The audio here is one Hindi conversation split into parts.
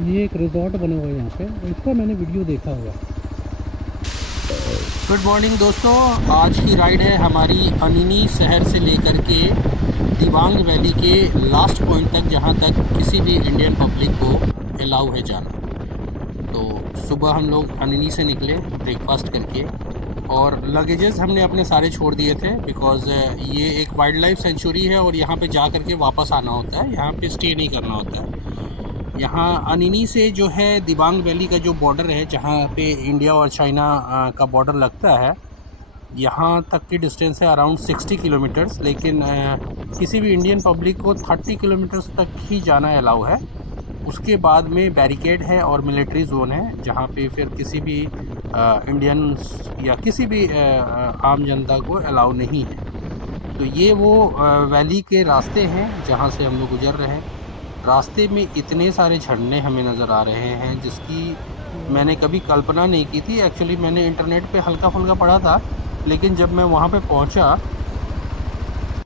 ये एक रिजॉर्ट बना हुआ है यहाँ पे, इसका मैंने वीडियो देखा हुआ। गुड मॉर्निंग दोस्तों। आज की राइड है हमारी अनिनी शहर से लेकर के दिबांग वैली के लास्ट पॉइंट तक, जहाँ तक किसी भी इंडियन पब्लिक को अलाउ है जाना। तो सुबह हम लोग अनिनी से निकले ब्रेकफास्ट करके, और लगेजेस हमने अपने सारे छोड़ दिए थे बिकॉज़ ये एक वाइल्ड लाइफ सेंचुरी है और यहाँ पे जा करके वापस आना होता है, यहाँ पे स्टे नहीं करना होता है। यहाँ अनिनी से जो है दिबांग वैली का जो बॉर्डर है, जहाँ पे इंडिया और चाइना का बॉर्डर लगता है, यहाँ तक की डिस्टेंस है अराउंड 60 किलोमीटर्स। लेकिन किसी भी इंडियन पब्लिक को 30 किलोमीटर्स तक ही जाना अलाउ है। उसके बाद में बैरिकेड है और मिलिट्री जोन है, जहाँ पे फिर किसी भी इंडियंस या किसी भी आम जनता को अलाउ नहीं है। तो ये वो वैली के रास्ते हैं जहाँ से हम लोग गुजर रहे हैं। रास्ते में इतने सारे झरने हमें नज़र आ रहे हैं जिसकी मैंने कभी कल्पना नहीं की थी। एक्चुअली मैंने इंटरनेट पे हल्का फुल्का पढ़ा था, लेकिन जब मैं वहाँ पे पहुँचा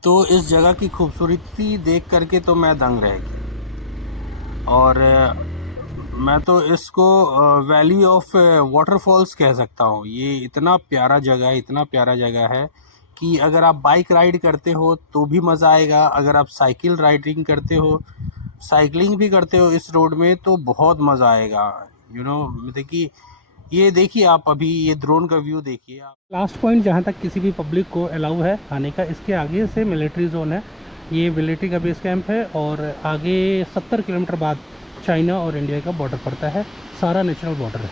तो इस जगह की खूबसूरती देख करके तो मैं दंग रह गया। और मैं तो इसको वैली ऑफ वाटरफॉल्स कह सकता हूँ। ये इतना प्यारा जगह है, इतना प्यारा जगह है कि अगर आप बाइक राइड करते हो तो भी मज़ा आएगा। अगर आप साइकिल राइडिंग करते हो, साइकिलिंग भी करते हो इस रोड में, तो बहुत मज़ा आएगा। देखिए, ये देखिए आप अभी ये ड्रोन का व्यू देखिए आप। लास्ट पॉइंट जहाँ तक किसी भी पब्लिक को अलाउ है आने का, इसके आगे से मिलिट्री जोन है। ये मिलिट्री का बेस कैंप है और आगे 70 किलोमीटर बाद चाइना और इंडिया का बॉर्डर पड़ता है। सारा नेशनल बॉर्डर है।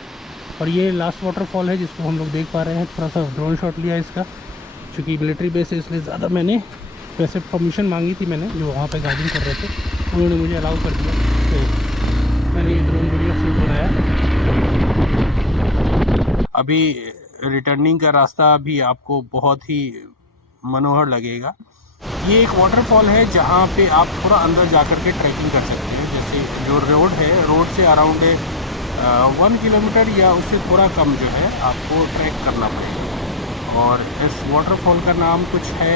और ये लास्ट वाटरफॉल है जिसको हम लोग देख पा रहे हैं। थोड़ा सा ड्रोन शॉट लिया इसका, चूँकि मिलिट्री बेस है इसलिए ज़्यादा मैंने वैसे परमिशन मांगी थी, मैंने जो वहाँ पे गार्डिंग कर रहे थे उन्होंने मुझे अलाउ कर दिया, तो मैंने ये ड्रोन वीडियो शूट बनाया। अभी रिटर्निंग का रास्ता भी आपको बहुत ही मनोहर लगेगा। ये एक वाटरफॉल है जहाँ पे आप थोड़ा अंदर जा कर के ट्रैकिंग कर सकते हैं। जैसे जो रोड है, रोड से अराउंड 1 किलोमीटर या उससे थोड़ा कम जो है आपको ट्रैक करना पड़ेगा। और इस वाटरफॉल का नाम कुछ है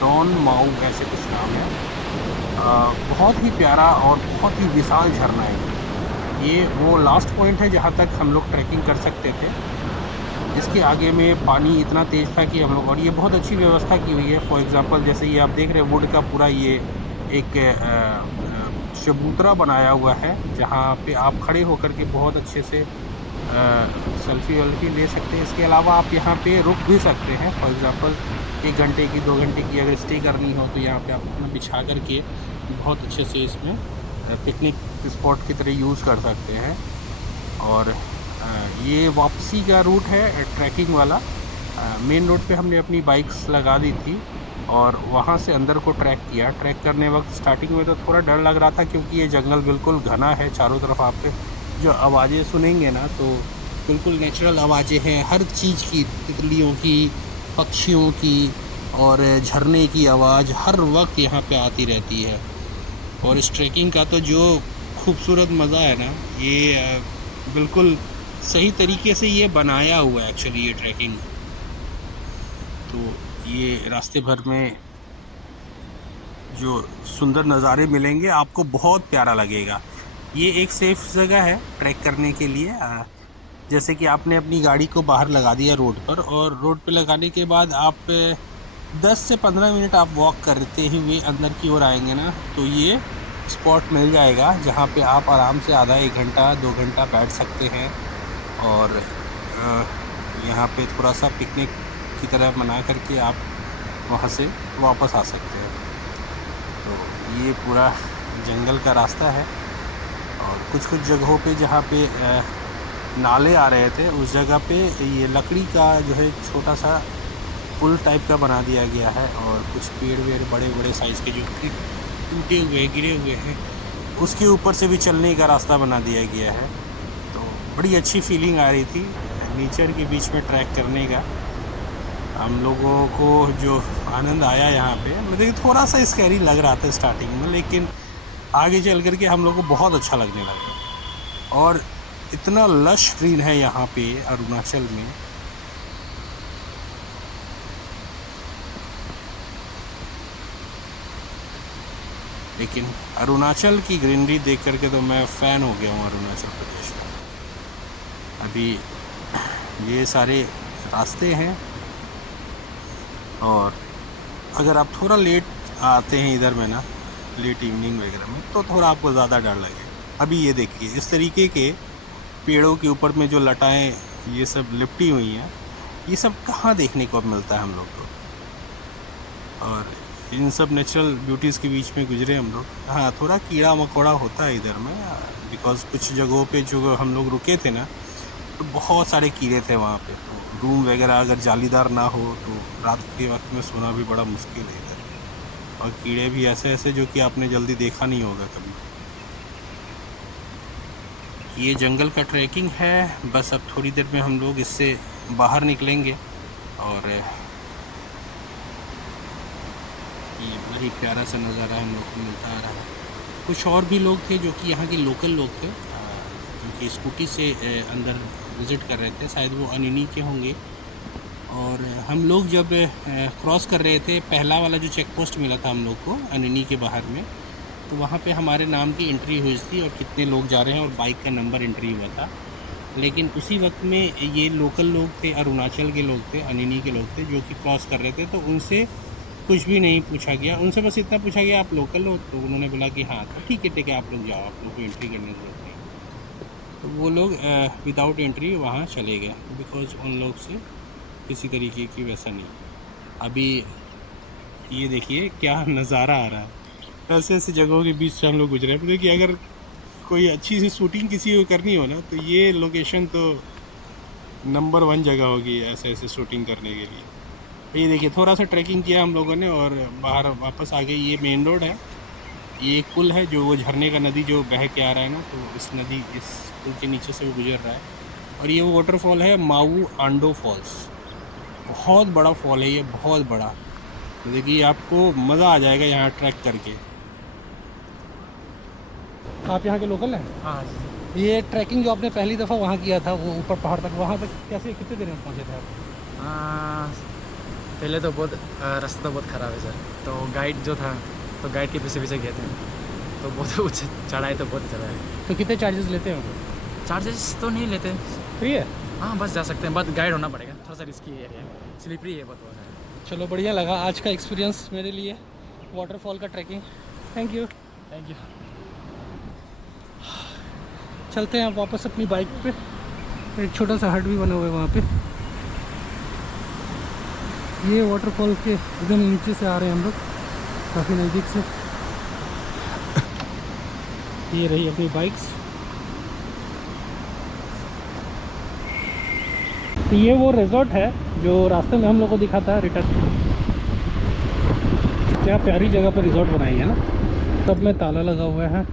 डॉन माउ, ऐसे कुछ नाम है। बहुत ही प्यारा और बहुत ही विशाल झरना है। ये वो लास्ट पॉइंट है जहाँ तक हम लोग ट्रैकिंग कर सकते थे। इसके आगे में पानी इतना तेज़ था कि हम लोग, और ये बहुत अच्छी व्यवस्था की हुई है। फॉर एग्ज़ाम्पल जैसे ये आप देख रहे हैं, वुड का पूरा ये एक चबूतरा बनाया हुआ है जहाँ पे आप खड़े होकर के बहुत अच्छे से सेल्फी वेल्फी ले सकते हैं। इसके अलावा आप यहाँ पे रुक भी सकते हैं। फॉर एग्ज़ाम्पल 1 घंटे की 2 घंटे की अगर स्टे करनी हो तो यहाँ पे आप अपना बिछा करके बहुत अच्छे से इसमें पिकनिक स्पॉट की तरह यूज़ कर सकते हैं। और ये वापसी का रूट है ट्रैकिंग वाला। मेन रोड पे हमने अपनी बाइक्स लगा दी थी और वहाँ से अंदर को ट्रैक किया। ट्रैक करने वक्त स्टार्टिंग में तो थोड़ा डर लग रहा था क्योंकि ये जंगल बिल्कुल घना है। चारों तरफ आपके जो आवाज़ें सुनेंगे ना, तो बिल्कुल नेचुरल आवाज़ें हैं हर चीज़ की, तितलियों की, पक्षियों की और झरने की आवाज़ हर वक्त यहाँ पे आती रहती है। और इस ट्रैकिंग का तो जो खूबसूरत मज़ा है ना, ये बिल्कुल सही तरीके से ये बनाया हुआ है एक्चुअली ये ट्रैकिंग। तो ये रास्ते भर में जो सुंदर नज़ारे मिलेंगे आपको, बहुत प्यारा लगेगा। ये एक सेफ़ जगह है ट्रैक करने के लिए। जैसे कि आपने अपनी गाड़ी को बाहर लगा दिया रोड पर, और रोड पे लगाने के बाद आप 10 से 15 मिनट आप वॉक करते हुए अंदर की ओर आएंगे ना, तो ये स्पॉट मिल जाएगा जहाँ पे आप आराम से आधा 1 घंटा 2 घंटा बैठ सकते हैं और यहाँ पे थोड़ा सा पिकनिक की तरह मना करके आप वहाँ से वापस आ सकते हैं। तो ये पूरा जंगल का रास्ता है। और कुछ जगहों पे जहाँ पे नाले आ रहे थे, उस जगह पे ये लकड़ी का जो है छोटा सा पुल टाइप का बना दिया गया है। और कुछ पेड़ वेड़ बड़े बड़े साइज़ के जो टूटे हुए गिरे हुए हैं, उसके ऊपर से भी चलने का रास्ता बना दिया गया है। तो बड़ी अच्छी फीलिंग आ रही थी नेचर के बीच में ट्रैक करने का। हम लोगों को जो आनंद आया यहाँ पे, मतलब थोड़ा सा स्कैरी लग रहा था स्टार्टिंग में, लेकिन आगे चल कर के हम लोग को बहुत अच्छा लगने लगा। और इतना लश ग्रीन है यहाँ पे अरुणाचल में। लेकिन अरुणाचल की ग्रीनरी देख करके तो मैं फ़ैन हो गया हूँ अरुणाचल प्रदेश का। अभी ये सारे रास्ते हैं, और अगर आप थोड़ा लेट आते हैं इधर में ना, लेट इवनिंग वगैरह में, तो थोड़ा आपको ज़्यादा डर लगे। अभी ये देखिए, इस तरीके के पेड़ों के ऊपर में जो लताएँ ये सब लिपटी हुई हैं, ये सब कहाँ देखने को अब मिलता है हम लोग को। और इन सब नेचुरल ब्यूटीज़ के बीच में गुजरे हम लोग। हाँ, थोड़ा कीड़ा मकोड़ा होता है इधर में, बिकॉज़ कुछ जगहों पे जो हम लोग रुके थे ना, तो बहुत सारे कीड़े थे वहाँ पे। तो रूम वगैरह अगर जालीदार ना हो तो रात के वक्त में सोना भी बड़ा मुश्किल है इधर। और कीड़े भी ऐसे ऐसे जो कि आपने जल्दी देखा नहीं होगा कभी। ये जंगल का ट्रैकिंग है, बस अब थोड़ी देर में हम लोग इससे बाहर निकलेंगे। और ये बड़ा ही प्यारा सा नज़ारा हम लोग को मिलता आ रहा है। कुछ और भी लोग थे जो कि यहाँ के लोकल लोग थे, जो कि स्कूटी से अंदर विज़िट कर रहे थे, शायद वो अनिनी के होंगे। और हम लोग जब क्रॉस कर रहे थे, पहला वाला जो चेक पोस्ट मिला था हम लोग को अनिनी के बाहर में, तो वहाँ पे हमारे नाम की एंट्री हुई थी और कितने लोग जा रहे हैं और बाइक का नंबर एंट्री हुआ था। लेकिन उसी वक्त में ये लोकल लोग थे, अरुणाचल के लोग थे, अनिनी के लोग थे, जो कि क्रॉस कर रहे थे। तो उनसे कुछ भी नहीं पूछा गया, उनसे बस इतना पूछा गया आप लोकल हो, तो उन्होंने बोला कि हाँ। तो ठीक है आप लोग जाओ, आप लोग को एंट्री करने की ज़रूरत नहीं। तो वो लोग विदाउट एंट्री वहाँ चले गए, बिकॉज उन लोग से किसी तरीके की वैसा नहीं। अभी ये देखिए क्या नज़ारा आ रहा है, ऐसे ऐसे जगहों के बीच से हम लोग गुजरे हैं। देखिए, अगर कोई अच्छी सी शूटिंग किसी को करनी हो ना, तो ये लोकेशन तो नंबर 1 जगह होगी ऐसे ऐसे शूटिंग करने के लिए। ये देखिए, थोड़ा सा ट्रैकिंग किया हम लोगों ने और बाहर वापस आ गए। ये मेन रोड है, ये एक पुल है जो वो झरने का नदी जो बह के आ रहा है ना, तो इस पुल के नीचे से वो गुजर रहा है। और ये वो वाटरफॉल है माऊ आंडो फॉल्स। बहुत बड़ा फॉल है ये, बहुत बड़ा। तो देखिए, आपको मज़ा आ जाएगा यहाँ ट्रैक करके। आप यहाँ के लोकल हैं? हाँ जी। ये ट्रैकिंग जो आपने पहली दफ़ा वहाँ किया था, वो ऊपर पहाड़ तक, वहाँ तक कैसे, कितने देर में पहुँचे थे आप? पहले तो बहुत रास्ता तो बहुत ख़राब है सर। तो गाइड जो था, तो गाइड के पीछे पीछे गए थे, तो बहुत ऊँचे चढ़ाई, तो बहुत चढ़ा है। तो कितने चार्जेस लेते हैं वो? चार्जेस तो नहीं लेते, फ्री है? हाँ बस जा सकते हैं, बट गाइड होना पड़ेगा। थोड़ा सा रिस्की एरिया है, स्लिपरी है बहुत। चलो, बढ़िया लगा आज का एक्सपीरियंस मेरे लिए, वाटरफॉल का trekking. Thank you. Thank you. चलते हैं अब वापस अपनी बाइक पे। एक छोटा सा हट भी बना हुआ है वहाँ पे। ये वाटरफॉल के एकदम नीचे से आ रहे हैं हम लोग, काफ़ी नज़दीक से। ये रही अपनी बाइक्स। तो ये वो रिजॉर्ट है जो रास्ते में हम लोग को दिखा था रिटर्न। क्या प्यारी जगह पर रिजॉर्ट बनाई है ना। सब में ताला लगा हुआ है।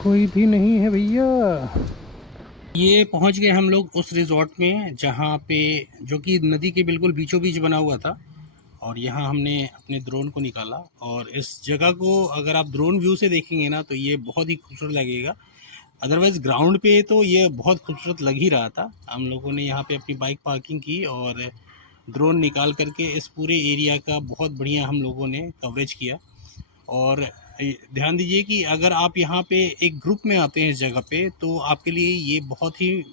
कोई भी नहीं है भैया। ये पहुंच गए हम लोग उस रिजॉर्ट में जहाँ पे, जो कि नदी के बिल्कुल बीचों बीच बना हुआ था। और यहाँ हमने अपने ड्रोन को निकाला, और इस जगह को अगर आप ड्रोन व्यू से देखेंगे ना, तो ये बहुत ही खूबसूरत लगेगा। अदरवाइज़ ग्राउंड पे तो ये बहुत खूबसूरत लग ही रहा था। हम लोगों ने यहाँ पे अपनी बाइक पार्किंग की और ड्रोन निकाल करके इस पूरे एरिया का बहुत बढ़िया हम लोगों ने कवरेज किया। और ध्यान दीजिए कि अगर आप यहाँ पे एक ग्रुप में आते हैं इस जगह पे, तो आपके लिए ये बहुत ही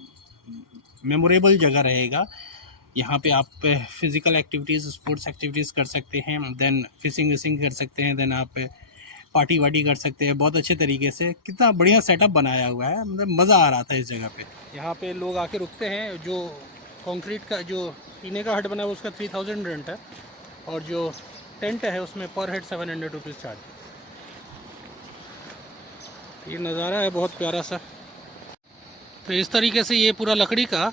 मेमोरेबल जगह रहेगा। यहाँ पे आप फिज़िकल एक्टिविटीज़, स्पोर्ट्स एक्टिविटीज़ कर सकते हैं, देन फिशिंग विशिंग कर सकते हैं, देन आप पार्टी वार्टी कर सकते हैं बहुत अच्छे तरीके से। कितना बढ़िया सेटअप बनाया हुआ है, मतलब मज़ा आ रहा था इस जगह पे। यहाँ पे लोग आके रुकते हैं। जो कंक्रीट का, जो टीने का हट बना है, उसका 3000 रेंट है, और जो टेंट है उसमें पर हेड 700 रुपीज़ चार्ज। ये नज़ारा है बहुत प्यारा सा। तो इस तरीके से ये पूरा लकड़ी का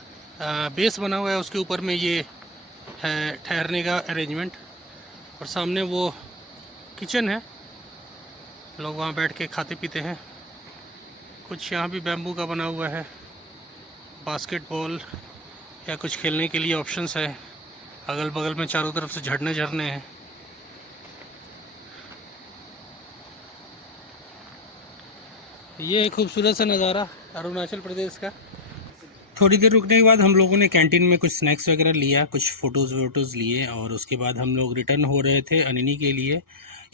बेस बना हुआ है, उसके ऊपर में ये है ठहरने का अरेंजमेंट। और सामने वो किचन है, लोग वहाँ बैठ के खाते पीते हैं। कुछ यहाँ भी बैम्बू का बना हुआ है, बास्केटबॉल या कुछ खेलने के लिए ऑप्शंस है। अगल बगल में चारों तरफ से झरने झरने हैं। ये खूबसूरत सा नज़ारा अरुणाचल प्रदेश का। थोड़ी देर रुकने के बाद हम लोगों ने कैंटीन में कुछ स्नैक्स वगैरह लिया, कुछ फ़ोटोज़ वोटोज़ लिए और उसके बाद हम लोग रिटर्न हो रहे थे अनिनी के लिए।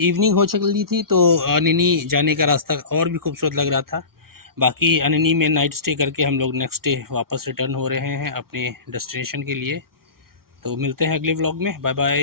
इवनिंग हो चली थी तो अनिनी जाने का रास्ता और भी खूबसूरत लग रहा था। बाकी अनिनी में नाइट स्टे करके हम लोग नेक्स्ट डे वापस रिटर्न हो रहे हैं अपने डेस्टिनेशन के लिए। तो मिलते हैं अगले व्लॉग में। Bye bye.